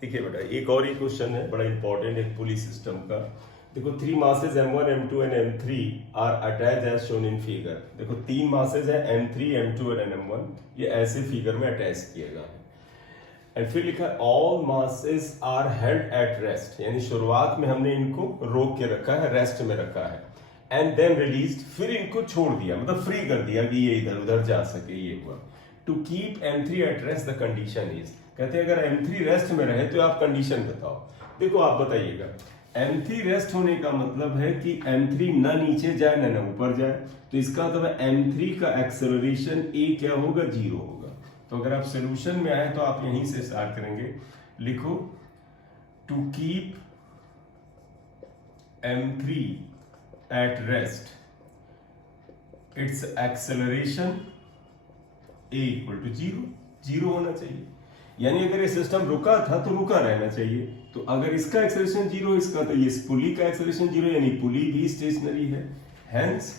देखिए बेटा एक और ही क्वेश्चन है बड़ा इंपॉर्टेंट एक पुली सिस्टम का। देखो 3 masses M1 M2 and M3 are attach as shown in figure. देखो 3 masses है M3 M2 और M1, ये ऐसे फिगर में अटैच किएगा। एंड फिर लिखा all masses are held at rest, यानी शुरुआत में हमने इनको रोक के रखा है, रेस्ट में रखा है। एंड देन रिलीज, फिर इनको छोड़ दिया, मतलब फ्री कर दिया कि ये इधर उधर जा सके। ये हुआ to keep M3 at rest the condition is, कहते हैं अगर M3 रेस्ट में रहे तो आप कंडीशन बताओ। देखो आप बताइएगा, M3 रेस्ट होने का मतलब है कि M3 ना नीचे जाए ना ऊपर जाए, तो इसका मतलब M3 का एक्सेलरेशन A क्या होगा, 0 होगा। तो अगर आप सोल्यूशन में आए तो आप यहीं से स्टार्ट करेंगे। लिखो to keep M3 at rest its acceleration A equal to 0 होना चाहिए। यानी अगर ये सिस्टम रुका था तो रुका रहना चाहिए। तो अगर इसका एक्सेलरेशन 0, इसका तो ये पुली का एक्सेलरेशन 0, यानी पुली भी स्टेशनरी है। Hence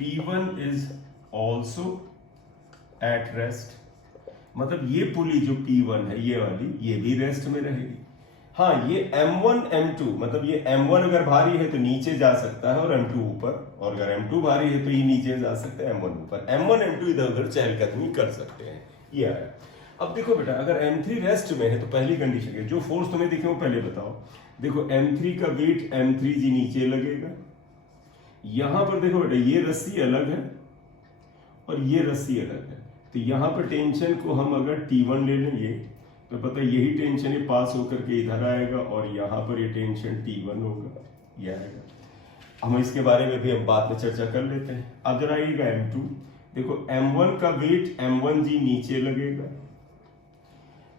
P1 is also at rest, मतलब ये पुली जो P1 है ये वाली, ये भी रेस्ट में रहेगी। हाँ, ये M1 M2, मतलब ये M1 अगर भारी है तो नीचे जा सकता है और M2 ऊपर, और अगर M2 भारी है तो ये नीचे जा सकता है, M1 ऊपर। M1 M2 इधर उधर चहलकदमी कर सकते हैं। ये आया। अब देखो बेटा अगर M3 रेस्ट में है तो पहली कंडीशन है, जो फोर्स तुम्हें दिखे वो पहले बताओ। देखो M3 का वेट M3G नीचे लगेगा। यहां पर देखो बेटा ये रस्सी अलग है और ये रस्सी अलग है, तो यहां पर टेंशन को हम अगर T1 ले लेंगे तो पता है यही टेंशन ये पास होकर के इधर आएगा और यहाँ पर ये टेंशन T1 होगा, ये आएगा। हम इसके बारे में भी हम बाद में चर्चा कर लेते हैं। अब जरा आइएगा M2, देखो M1 का वेट M1G नीचे लगेगा,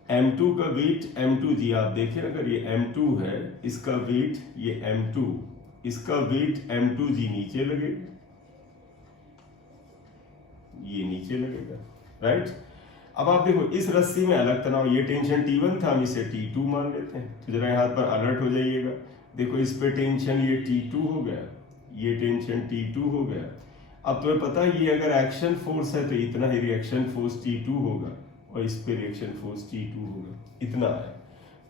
M2 का वेट M2G, आप देखें अगर ये M2 है, इसका वेट ये M2, इसका वेट M2G नीचे लगेगा, ये नीचे लगेगा, राइट। अब आप देखो इस रस्सी में अलग तनाव, ये टेंशन T1 था, हम इसे T2 मान लेते हैं। तो जरा यहाँ पर अलर्ट हो जाइएगा। देखो इस पे टेंशन ये T2 हो गया, ये टेंशन T2 हो गया। अब तुम्हें पता है ये अगर एक्शन फोर्स है तो इतना ही रिएक्शन फोर्स T2 होगा और इस पे रिएक्शन फोर्स T2 होगा, इतना है।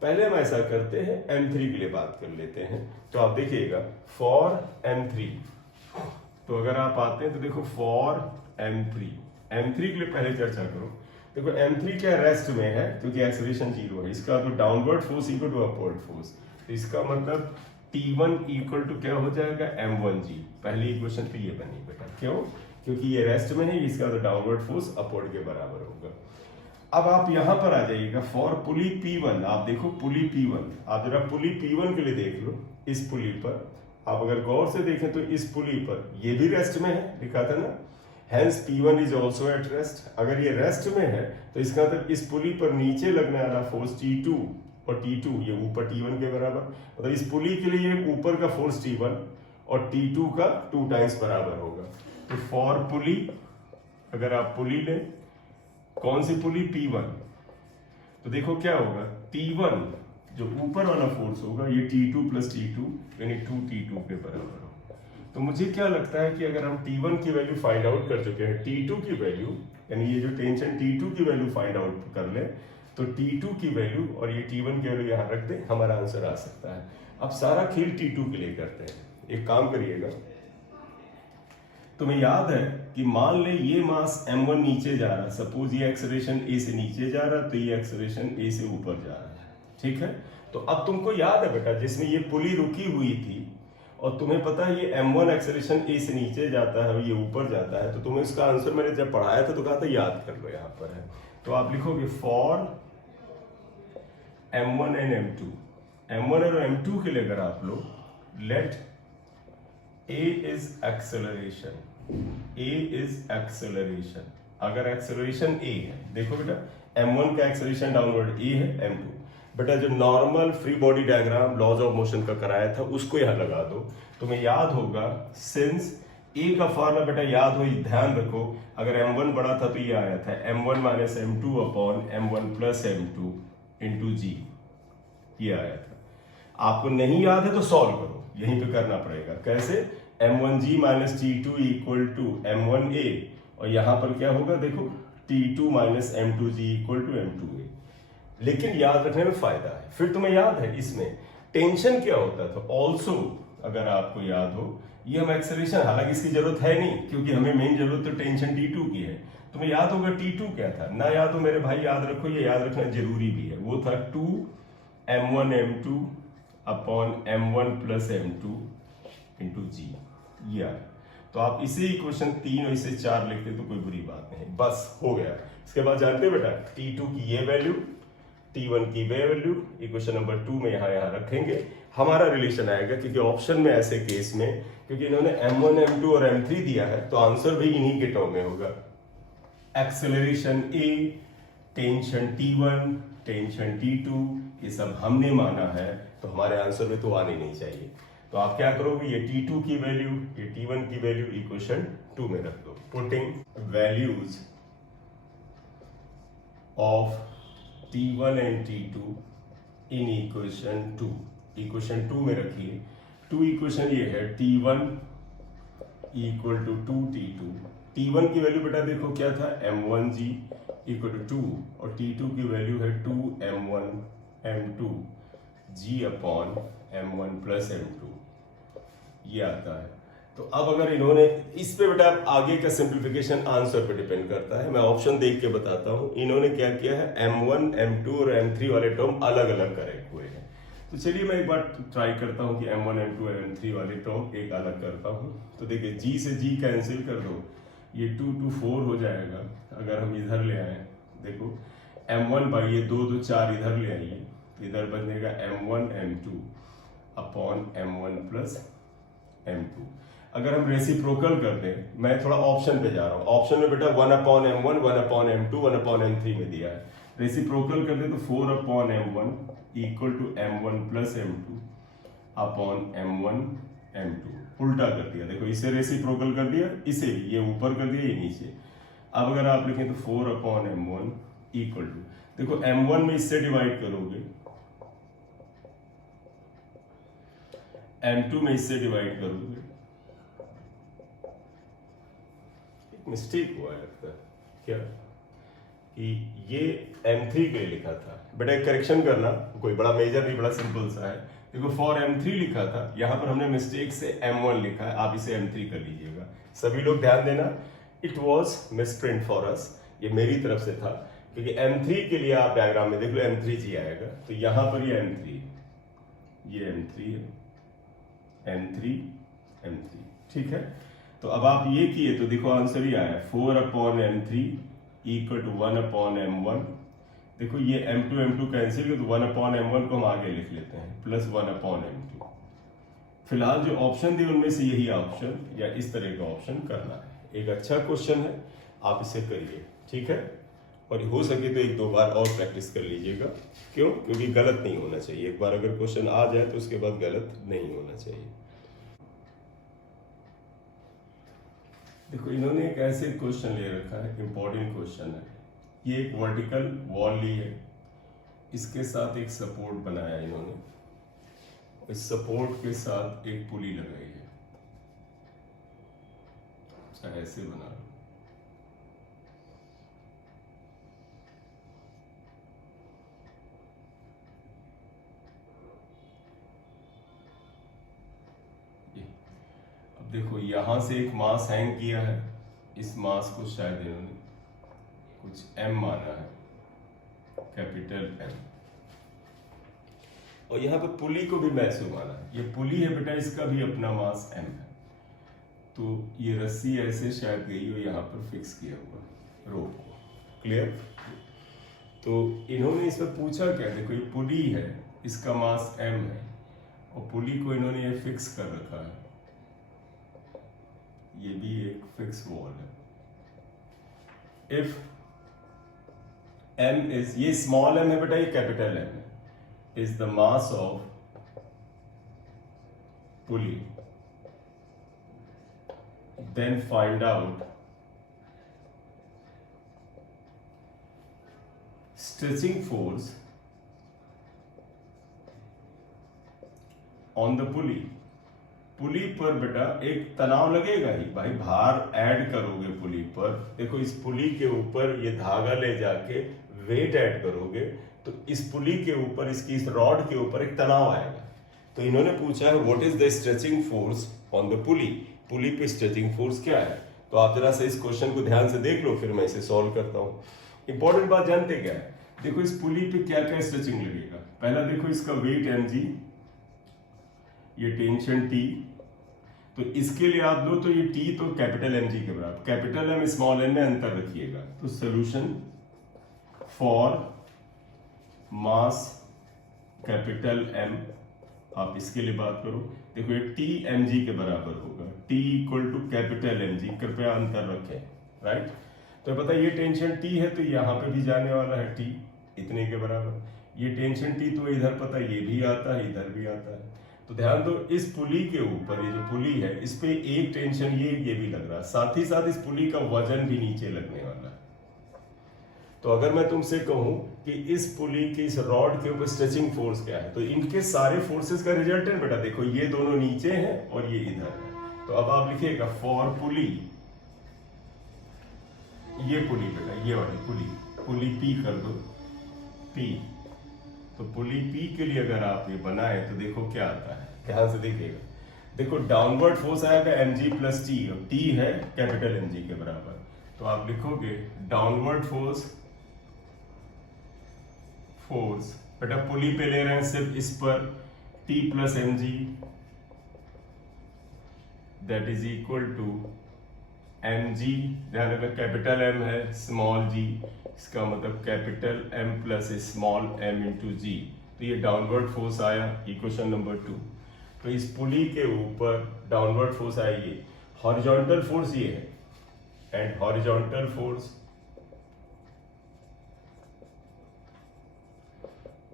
पहले हम ऐसा करते हैं M3 के लिए बात कर लेते हैं। तो आप देखिएगा फॉर M3, तो अगर आप आते हैं तो देखो फॉर M3 के लिए पहले चर्चा करो। देखो M3 क्या रेस्ट में है क्योंकि एक्सेलरेशन 0 है, इसका तो downward force equal to upward force, तो इसका मतलब T1 इक्वल टू क्या हो जाएगा, M1G। पहली इक्वेशन तो ये बनी बेटा, क्यों, क्योंकि ये रेस्ट में है, इसका तो डाउनवर्ड फोर्स अपवर्ड के बराबर होगा। अब आप यहां पर आ जाइएगा फॉर पुली P1, आप देखो पुली P1, आप जरा पुली P1 के लिए देख लो। इस पुली पर आप अगर गौर से देखें तो इस पुली पर ये भी रेस्ट में है, लिखा था ना, Hence P1 is also at rest। अगर ये रेस्ट में है तो इसका मतलब इस पुली पर नीचे लगने वाला फोर्स T2 और T2 ये ऊपर T1 के बराबर, मतलब इस पुली के लिए ऊपर का फोर्स T1 और T2 का 2 टाइम्स बराबर होगा। तो फॉर पुली, अगर आप पुली लें, कौन सी पुली, P1, तो देखो क्या होगा, T1 जो ऊपर वाला फोर्स होगा ये T2 प्लस T2 यानी 2T2 के बराबर होगा। तो मुझे क्या लगता है कि अगर हम T1 की वैल्यू फाइंड आउट कर चुके हैं, T2 की वैल्यू, यानी ये जो टेंशन T2 की वैल्यू फाइंड आउट कर ले, तो T2 की वैल्यू और ये T1 की वैल्यू यहाँ रख दे, हमारा आंसर आ सकता है। अब सारा खेल T2 के लिए करते हैं। एक काम करिएगा, तुम्हें याद है कि मान ले ये मास M1 नीचे जा रहा है, सपोज ये एक्सेलरेशन A से नीचे जा रहा है तो ये एक्सेलरेशन A से ऊपर जा रहा है, ठीक है। तो अब तुमको याद है बेटा जिसमें ये पुली रुकी हुई थी और तुम्हें पता है ये M1 एक्सेलरेशन A से नीचे जाता है और ये ऊपर जाता है, तो तुम्हें इसका आंसर मैंने जब पढ़ाया था तो कहा था याद कर लो, यहाँ पर है। तो आप लिखोगे for M1 and M2, M1 और M2 के लिए अगर आप लो, let A is acceleration, A is acceleration. अगर एक्सेलरेशन A है, देखो बेटा M1 का एक्सेलरेशन डाउनवर्ड A है, M2 बेटा जो normal free body diagram laws of motion का कराया था उसको यहां लगा दो। तुम्हें याद होगा सिंस A का फॉर्मूला बेटा याद हो, ध्यान रखो, अगर M1 बड़ा था तो ये आया था M1 minus M2 upon M1 plus M2 into G, ये आया था। आपको नहीं याद है तो सॉल्व करो, यहीं पे करना पड़ेगा। कैसे, M1G minus T2 equal to M1A, और यहां पर क्या होगा देखो T2 minus M2G equal to M2A। लेकिन याद रखने में फायदा है। फिर तुम्हें याद है इसमें टेंशन क्या होता था, ऑल्सो अगर आपको याद हो, ये हम एक्सेलरेशन, हालांकि इसकी जरूरत है नहीं क्योंकि हमें मेन जरूरत तो टेंशन T2 की है। तुम्हें याद होगा T2 क्या था, ना याद हो मेरे भाई याद रखो, ये याद रखना जरूरी भी है। वो था 2m1m2 upon m1 plus m2 into जी। ये तो आप इसे इक्वेशन 3 और इसे 4 लिखते तो कोई बुरी बात नहीं, बस हो गया। इसके बाद जानते हो बेटा T2 की ये वैल्यू, T1 की वे वैल्यू इक्वेशन नंबर 2 में यहाँ रखेंगे, हमारा रिलेशन आएगा। क्योंकि ऑप्शन में ऐसे केस में, क्योंकि इन्होंने m1 m2 और m3 दिया है, तो आंसर भी इन्हीं के टर्म में होगा। Acceleration A, tension T1, tension T2, ये सब हमने माना है, तो हमारे आंसर में तो आने नहीं चाहिए। तो आप क्या करोगे, ये T2 की वैल्यू, ये T1 की वैल्यू इक्वेशन 2 में रख दो। Putting values of T1 and T2 in equation 2, equation 2 में रखिए। 2 इक्वेशन ये है T1 equal to 2T2। T1 की वैल्यू बेटा देखो क्या था, m1g इक्वल टू 2, और T2 की वैल्यू है 2m1 m2 g upon m1 plus m2, ये आता है। तो अब अगर इन्होंने इस पे बेटा आगे का सिंप्लीफिकेशन आंसर पे डिपेंड करता है, मैं ऑप्शन देख के बताता हूं। इन्होंने क्या किया है, m1 m2 और m3 वाले टर्म अलग अलग करे हुए हैं। तो चलिए मैं एक बार ट्राई करता हूं कि m1 m2 और m3 वाले टर्म एक अलग करता हूं। तो देखिए g से g कैंसिल कर दो, ये 2 2 4 हो जाएगा। अगर हम इधर ले आए, देखो m1 बाई ये 2 2 4 इधर ले आइए, तो इधर बनेगा m1 m2 upon m1 plus m2। अगर हम रेसिप्रोकल कर दें, मैं थोड़ा ऑप्शन पे जा रहा हूँ, ऑप्शन में बेटा 1 upon m1 1 upon m2 1 upon m3 में दिया है। रेसिप्रोकल कर दे तो 4 upon m1 equal to m1 plus m2 upon m1 m2, उल्टा कर दिया। देखो इसे रेसिप्रोकल कर दिया, इसे ये ऊपर कर दिया, ये नीचे। अब अगर आप लिखें तो 4 अपॉन m1 इक्वल टू, देखो m1 में इससे डिवाइड करोगे, m2 में इससे डिवाइड करोगे, मिस्टेक हुआ है लगता है क्या, कि ये m3 के लिए लिखा था। बेटा एक करेक्शन करना, कोई बड़ा मेजर नहीं, बड़ा सिंपल सा है। देखो फॉर m3 लिखा था, यहां पर हमने मिस्टेक से m1 लिखा है, आप इसे m3 कर लीजिएगा। सभी लोग ध्यान देना, it was misprint for us, ये मेरी तरफ से था। क्योंकि m3 के लिए आप डायग्राम में देख लो m3g आएगा, तो यहां पर ये m3, ये m3 है, m3 m3, ठीक है। तो अब आप ये किए तो देखो आंसर ही आया 4 upon m3 equal to 1 upon m1। देखो ये m2 m2 कैंसिल किया, तो 1 अपॉन m1 को हम आगे लिख लेते हैं, प्लस 1 अपॉन m2। फिलहाल जो ऑप्शन दिए उनमें से यही ऑप्शन या इस तरह का ऑप्शन करना है। एक अच्छा क्वेश्चन है, आप इसे करिए, ठीक है। और हो सके तो 1-2 बार और प्रैक्टिस कर लीजिएगा। क्यों? क्योंकि गलत नहीं होना चाहिए। एक बार अगर क्वेश्चन आ जाए तो उसके बाद गलत नहीं होना चाहिए। देखो इन्होंने एक ऐसे क्वेश्चन ले रखा है, इंपॉर्टेंट क्वेश्चन है। ये एक वर्टिकल वॉल ली है, इसके साथ एक सपोर्ट बनाया इन्होंने, इस सपोर्ट के साथ एक पुली लगाई है, चाहे ऐसे बना लो। अब देखो यहां से एक मास हैंग किया है, इस मास को शायद इन्होंने कुछ m माना है, कैपिटल M, और यहाँ पे पुली को भी मैसू माना है। ये पुली है बेटा, इसका भी अपना मास m है, तो ये रस्सी ऐसे शायद गई और यहाँ पर फिक्स किया हुआ रोप को। क्लियर? तो इन्होंने इस पर पूछा क्या, देखो ये पुली है, इसका मास m है, और पुली को इन्होंने ये फिक्स कर रखा है, ये भी एक फिक्स वॉल है। इफ m इज, ये स्मॉल m है बेटा, ये कैपिटल M है, is the mass of pulley, then find out stretching force on the pulley. Pulley पर बेटा एक तनाव लगेगा ही भाई, भार ऐड करोगे पुली पर। देखो इस पुली के ऊपर ये धागा ले जाके वेट ऐड करोगे, तो इस पुली के ऊपर, इसकी इस रॉड के ऊपर एक तनाव आएगा। तो इन्होंने पूछा है what is the stretching force on the pulley, pulley पे स्ट्रेचिंग फोर्स क्या है। तो आप जरा से इस क्वेश्चन को ध्यान से देख लो, फिर मैं इसे सॉल्व करता हूँ। इंपॉर्टेंट बात जानते क्या है, देखो इस पुली पे क्या क्या स्ट्रेचिंग लगेगा। पहला देखो इसका वेट mg, ये टेंशन T, तो इसके लिए आप लो तो ये T तो कैपिटल mg के बराबर, कैपिटल M स्मॉल m में अंतर रखिएगा। तो solution for mass capital M, आप इसके लिए बात करो, देखो ये T mg के बराबर होगा, T equal to capital mg, कृपया अंतर रखें, राइट। तो पता है ये टेंशन T है तो यहाँ पे भी जाने वाला है T इतने के बराबर, ये टेंशन T तो इधर पता है ये भी आता है इधर भी आता है। तो ध्यान दो इस पुली के ऊपर, ये जो पुली है इस पे एक टेंशन ये भी लग रहा है, साथ ही साथ इस पुली का वजन भी नीचे लगने वाला है। तो अगर मैं तुमसे कहूं कि इस पुली की इस रॉड के ऊपर स्ट्रेचिंग फोर्स क्या है, तो इनके सारे फोर्सेस का रिजल्टेंट बेटा देखो ये दोनों नीचे हैं और ये इधर है। तो अब आप लिखिएगा फॉर पुली, ये पुली बेटा, ये वाली पुली, पुली P कर दो P। तो पुली P के लिए अगर आप ये बनाए तो देखो क्या आता है, ध्यान से देखिएगा। देखो डाउनवर्ड फोर्स आएगा mg प्लस T, और T है कैपिटल mg के बराबर। तो आप लिखोगे डाउनवर्ड फोर्स बेटा पुली पे ले रहे हैं सिर्फ इस पर T plus mg, that is equal to mg, ध्यान रखना कैपिटल M है स्मॉल g, इसका मतलब capital M plus small m into g. तो ये डाउनवर्ड फोर्स आया, इक्वेशन नंबर 2। तो इस पुली के ऊपर डाउनवर्ड फोर्स आई, ये हॉरिजॉन्टल फोर्स ये है, and horizontal force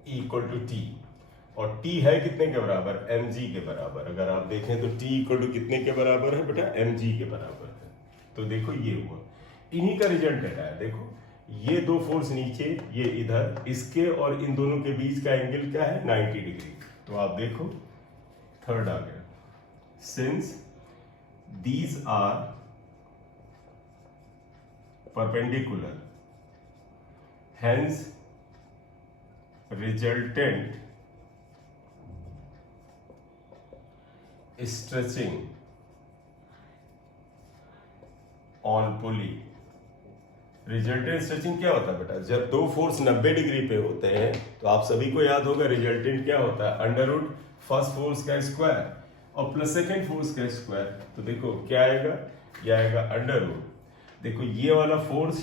equal to T, और T है कितने के बराबर, mg के बराबर। अगर आप देखें तो T इक्वल टू कितने के बराबर है बेटा, mg के बराबर है। तो देखो ये हुआ, इन्हीं का रिजल्ट है। देखो ये दो फोर्स नीचे, ये इधर, इसके और इन दोनों के बीच का एंगल क्या है 90 डिग्री। तो आप देखो थर्ड आ गया, since these are perpendicular hence resultant stretching on pulley. Resultant stretching क्या होता है बेटा, जब दो फोर्स 90 डिग्री पे होते हैं तो आप सभी को याद होगा रिजल्टेंट क्या होता है, अंडर रूट फर्स्ट फोर्स का स्क्वायर और प्लस सेकेंड फोर्स का स्क्वायर। तो देखो क्या आएगा, ये आएगा अंडर रूट। देखो ये वाला फोर्स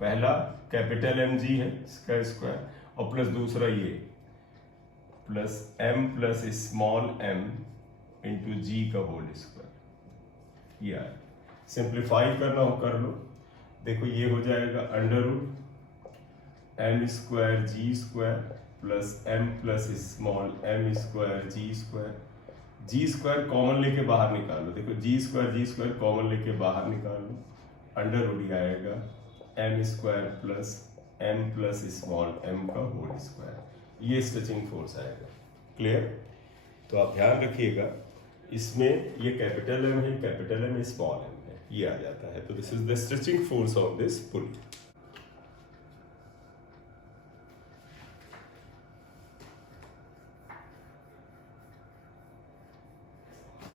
पहला कैपिटल mg है इसका स्क्वायर, और प्लस दूसरा ये plus m plus small m into g का होल स्क्वायर। ये आया, सिंप्लीफाई करना हो कर लो। देखो ये हो जाएगा under root m square g square plus m plus small m square g square. G square common लेके बाहर निकालो, देखो जी स्क्वायर कॉमन लेके बाहर निकालो, अंडर रूट आएगा m square plus m plus small m का होल स्क्वायर। ये स्ट्रेचिंग फोर्स आएगा। क्लियर। तो आप ध्यान रखिएगा इसमें ये कैपिटल M है, कैपिटल M स्मॉल m है, ये आ जाता है। तो this is the stretching force of this pull.